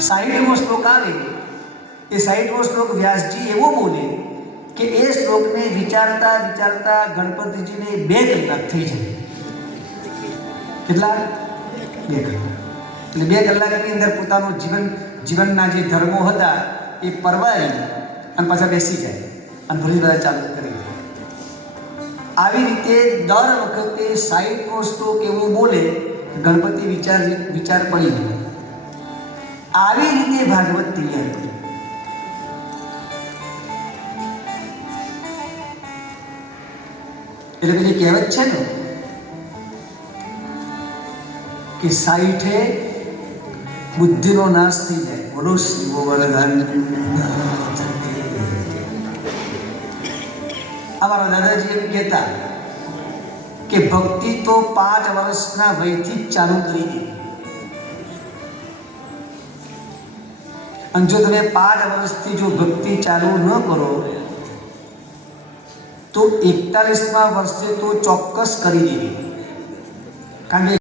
સાહીઠમો શ્લોક આવે. એ સાહીઠમો શ્લોક વ્યાસજી એવો બોલે કે એ શ્લોકને વિચારતા વિચારતા ગણપતિજીને બે કલાક થઈ જાય. કેટલા? બે કલાક. એટલે બે કલાકની અંદર પોતાનું જીવન, જીવનના જે ધર્મો હતા એ પરવારી અને પાછા બેસી જાય. અને ભૂલી બધા ચાલુ કરી. આવી રીતે દર વખતે સાઈડનો શ્લોક એવો બોલે ગણપતિ વિચાર વિચાર પડી જાય આવી રીતે ભાગવત તૈયાર કર્યું એટલે પેલી કહેવત છે ને કે સાઈઠે બુદ્ધિનો નાશ થઈ જાય બોલો શ્રી ગોવર્ધન અમારા દાદાજી એમ કહેતા કે ભક્તિ તો પાંચ વર્ષના વયથી જ ચાલુ કરી દે અને જો તમે પાંચ વર્ષથી જો ભક્તિ ચાલુ ન કરો, તો એકતાલીસમાં વર્ષે તો ચોક્કસ કરી દીધી. કારણ કે